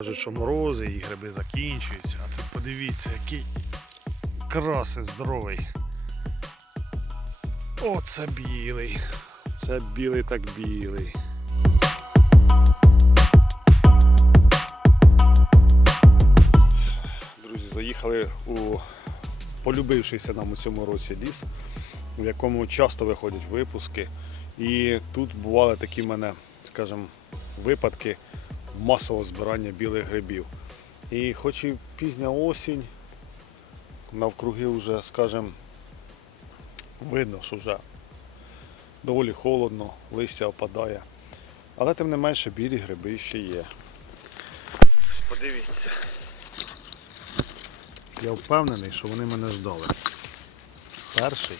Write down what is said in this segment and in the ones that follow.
Кажуть, що морози і гриби закінчуються, а тут подивіться, який красень здоровий. О, це білий. Це білий так білий. Друзі, заїхали у полюбившийся нам у цьому році ліс, в якому часто виходять випуски. І тут бували такі в мене, скажімо, випадки масового збирання білих грибів. І хоч і пізня осінь, навкруги вже, скажімо, видно, що вже доволі холодно, листя опадає. Але тим не менше білі гриби ще є. Ось подивіться. Я впевнений, що вони мене ждали. Перший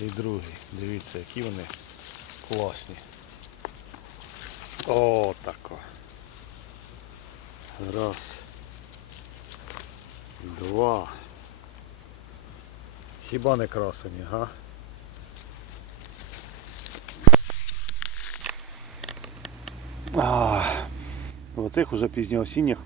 і другий. Дивіться, які вони класні. О, тако. Раз. Два. Хіба не красені, га? А, в оцих уже пізньоосінніх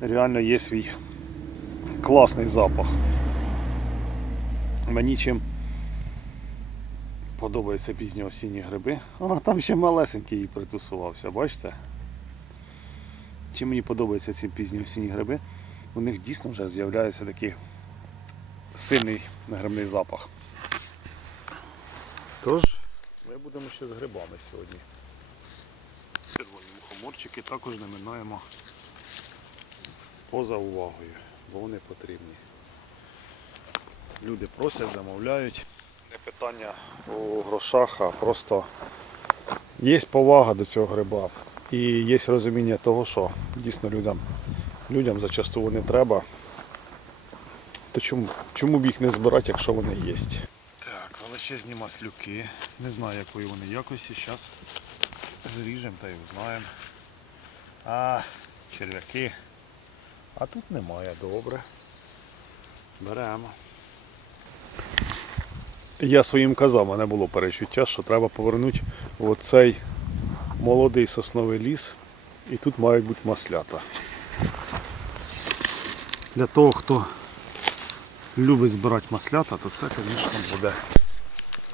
реально є свій класний запах. Мені чим подобаються пізньоосінні гриби. А там ще малесенький її притусувався, бачите? Чим мені подобаються ці пізні осінні гриби, у них дійсно вже з'являється такий сильний грибний запах. Тож, ми будемо ще з грибами сьогодні. Червоні мухоморчики також не минаємо поза увагою, бо вони потрібні. Люди просять, замовляють. Не питання у грошах, а просто є повага до цього гриба. І є розуміння того, що дійсно людям, людям зачасту вони треба. То чому, чому б їх не збирати, якщо вони є? Так, але ще зніма слюки. Не знаю якої вони якості. Зараз зріжемо та й узнаємо. А, черв'яки. А тут немає, добре. Беремо. Я своїм казав, мене було перечуття, що треба повернути оцей молодий сосновий ліс і тут мають бути маслята. Для того, хто любить збирати маслята, то це, звісно, буде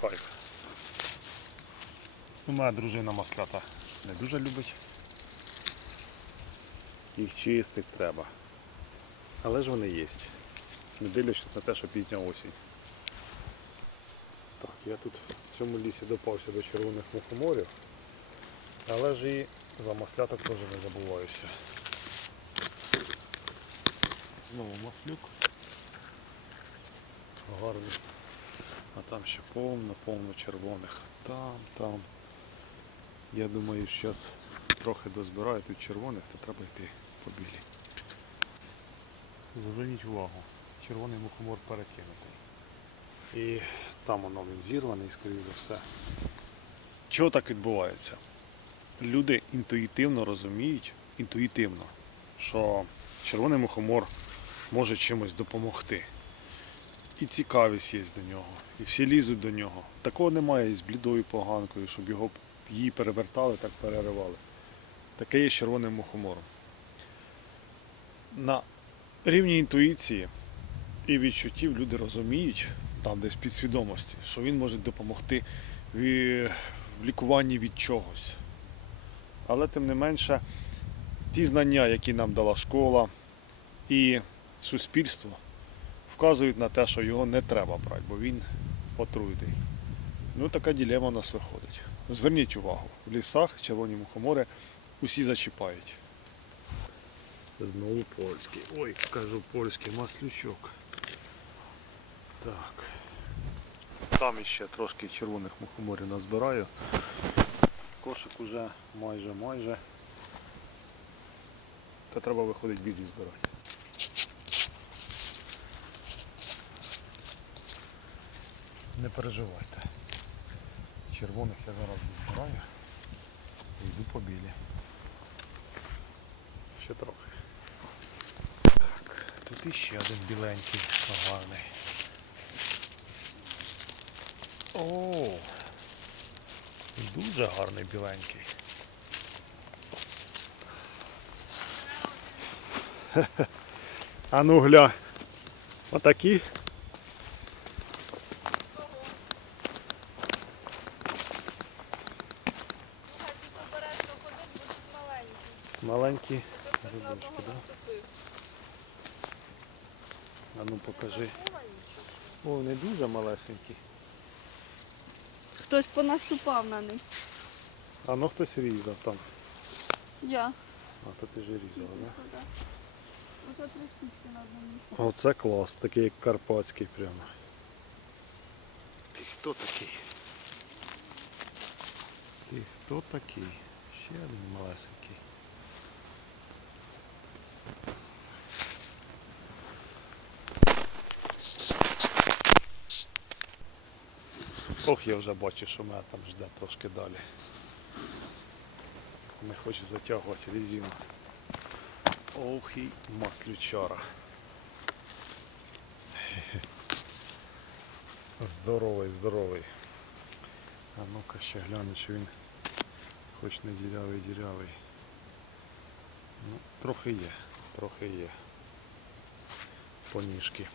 кайф. У мене дружина маслята не дуже любить. Їх чистити треба. Але ж вони є. Не дивлячись на те, що пізня осінь. Так, я тут в цьому лісі допався до червоних мухоморів. Але ж і за масляток теж не забуваюся. Знову маслюк. Гарний. А там ще повно-повно червоних. Там, там. Я думаю, зараз трохи дозбираю тут червоних, то треба йти по білі. Зверніть увагу, червоний мухомор перекинутий. І там воно він зірваний, скоріш за все. Чого так відбувається? Люди інтуїтивно розуміють, інтуїтивно, що червоний мухомор може чимось допомогти. І цікавість є до нього, і всі лізуть до нього. Такого немає із блідою поганкою, щоб його її перевертали, так переривали. Таке є з червоним мухомором. На рівні інтуїції і відчуттів люди розуміють, там десь підсвідомості, що він може допомогти в в лікуванні від чогось. Але тим не менше, ті знання, які нам дала школа і суспільство, вказують на те, що його не треба брати, бо він отруйний. Ну така ділема у нас виходить. Зверніть увагу, в лісах червоні мухомори усі зачіпають. Знову польський. Ой, кажу польський маслючок. Так. Там іще трошки червоних мухоморів назбираю. Кошик уже майже майже. Та треба виходить білі збирати. Не переживайте. Червоних я зараз збираю і йду по білі. Ще трохи. Так, тут іще один біленький, гарний. О, дуже гарний біленький. А ну гля. Отакі. Маленькі. Рибочки, да? А ну покажи. О, не дуже малесенькі. Хтось понаступав на них. А ну хтось різав там. Я. А то ти ж різав, да? Оце три штучки на одному. Оце клас, такий як карпатський прямо. Ти хто такий? Ти хто такий? Ще один малесенький. Ох, я вже бачу, що мене там жде трошки далі. Не хочу затягувати резину. Ох і маслючара. Здоровий, здоровий. А ну-ка ще гляну, чи він хоч не дірявий, дірявий. Ну, трохи є, трохи є. Поніжки.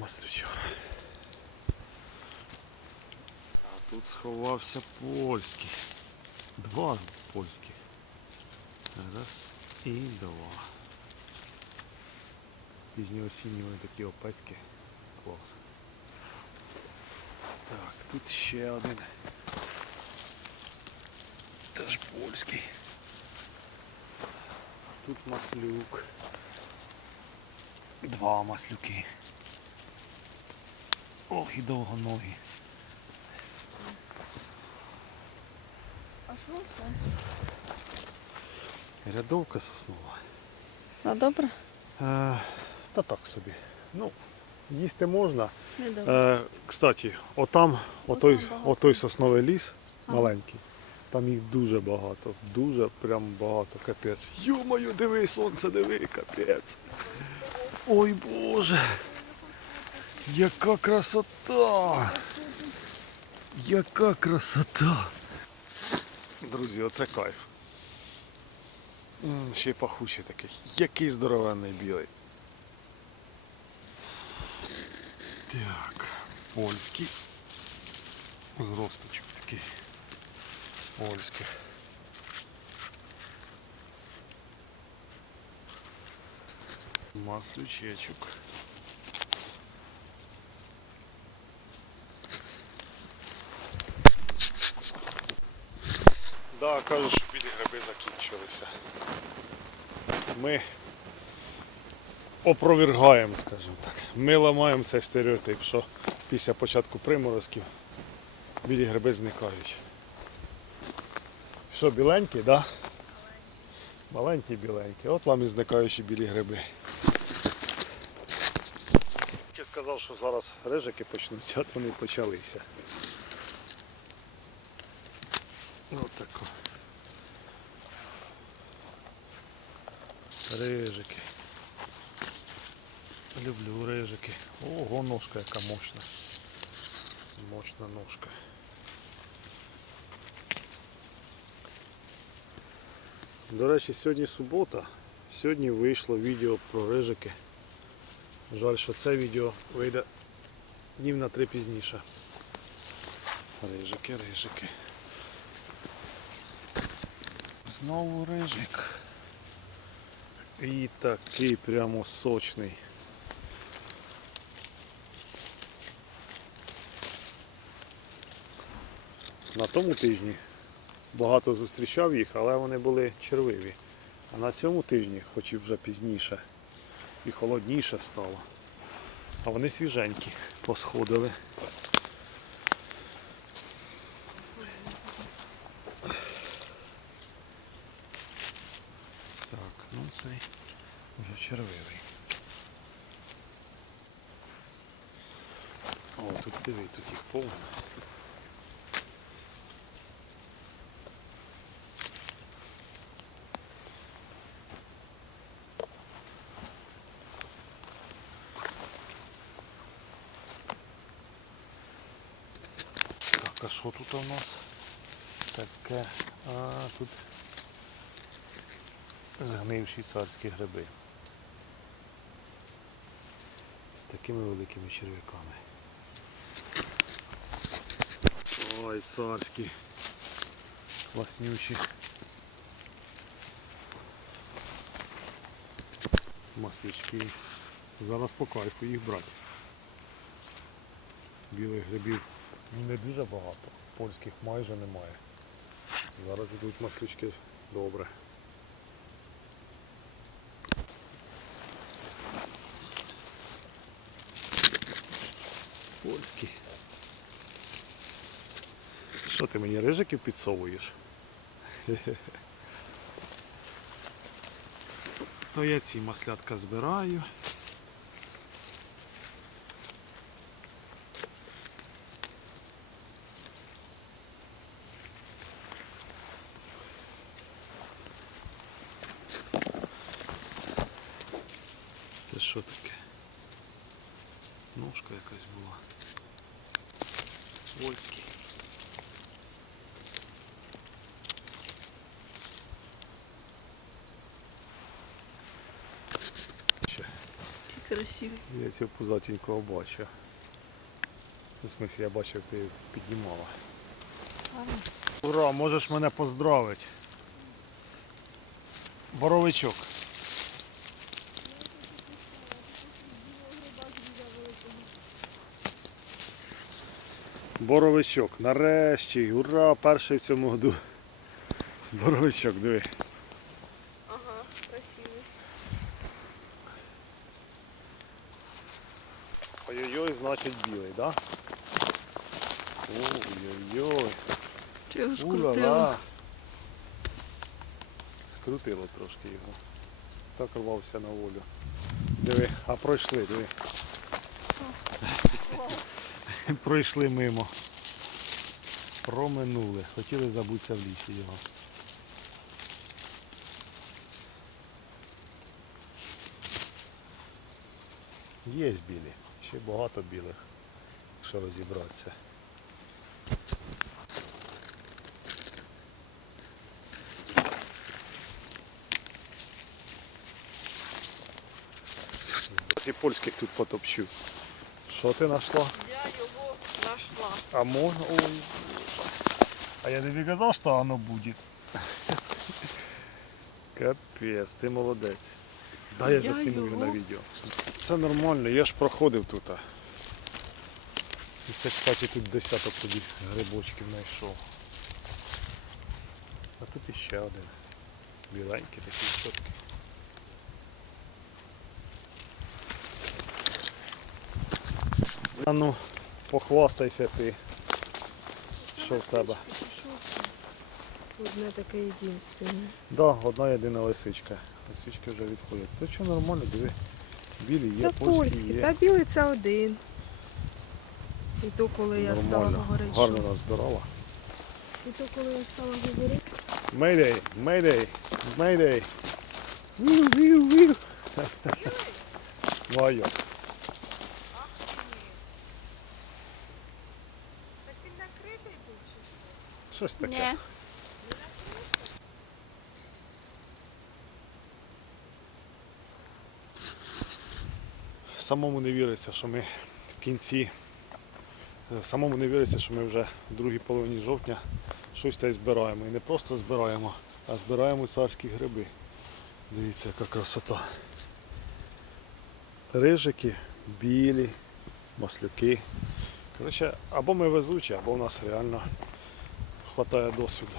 Маслючара. А тут сховався польський. Два польських. Раз і два. Пізньоосінні вони такі опецькі. Клас. Так, тут ще один. Теж польський. Тут маслюк. Два маслюки. Ох, і довго ноги. А що це? Рядовка соснова. А добре? Е, та так собі. Ну, їсти можна. Не добре. Е, кстати, отам, отой, отой сосновий ліс маленький. Там їх дуже багато, дуже прям багато, капець. Йо-моє, диви, сонце, диви, капець. Ой Боже. Яка красота! Яка красота! Друзі, оце кайф. Ще й пахучий такий. Який здоровенний білий. Так, польський. Зросточок такий. Польський. Маслючечок. Да, кажуть, що білі гриби закінчилися. Ми опровергаємо, скажімо так. Ми ламаємо цей стереотип, що після початку приморозків білі гриби зникають. Що, біленькі, так? Да? Маленькі біленькі. От вам і зникаючі білі гриби. Я сказав, що зараз рижики почнуться, от вони почалися. Ось тако. Рижики. Люблю рижики. Ого, ножка яка мощна. Мощна ножка. До речі, сьогодні субота. Сьогодні вийшло відео про рижики. Жаль, що це відео вийде днів на три пізніше. Рижики, рижики. Знову рижик. І такий прямо сочний. На тому тижні багато зустрічав їх, але вони були червиві. А на цьому тижні, хоч і вже пізніше, і холодніше стало. А вони свіженькі, посходили. Так, ну цей вже червивий. О, тут диви, тут їх повно. Так, а що тут у нас? таке? А, тут згнивші царські гриби. З такими великими черв'яками. Ой, царські. Класнючі. Маслячки. Зараз по кайфу їх брати. Білих грибів не дуже багато, польських майже немає. Зараз йдуть маслючки добре. Польські. Що ти мені рижиків підсовуєш? То я ці маслятка збираю. Це що таке? Ножка якась була. Польський. Ще. Красивий. Я цього пузатенького бачив. Ну, В смысле, я бачив, ти піднімала. Ура, можеш мене поздравити. Боровичок. Боровичок. Нарешті. Ура! Перший в цьому году. Боровичок, диви. Значить білий, так? Да? Ой-ой-ой. Чого Ула-ла. Скрутило трошки його. Так рвався на волю. Диви, а пройшли, диви. Пройшли мимо. Проминули. Хотіли забутися в лісі його. Є білі. Ще багато білих, якщо розібратися. І польських тут потопчу. Що ти знайшла? Я його знайшла. А можна. Ой. А я тобі казав, що воно буде. Капець, ти молодець. Дай я Я засніму його- на відео. Це нормально, я ж проходив тут. І це, кстати, тут десяток тоді грибочків знайшов. А тут іще один. Біленький такий чіткий. А ну, похвастайся ти. Що в тебе? Одне таке єдинственне. Да, одна єдина лисичка. Лисички вже відходять. То що нормально, диви. Білі є, Та польські польський, є. та білий це один. І то, коли я стала Нормально, говорити, гарно що... назбирала. І то, коли я стала говорити, Мейдей, мейдей, мейдей. Віу, віу, віу. Ну а як? Так він накритий був чи що? Щось таке. Самому не віриться, що ми в кінці. е, Самому не віриться, що ми вже в другій половині жовтня щось та збираємо. І не просто збираємо, а збираємо царські гриби. Дивіться, яка красота. Рижики, білі, маслюки. Коротше, або ми везучі, або в нас реально вистачає досвіду.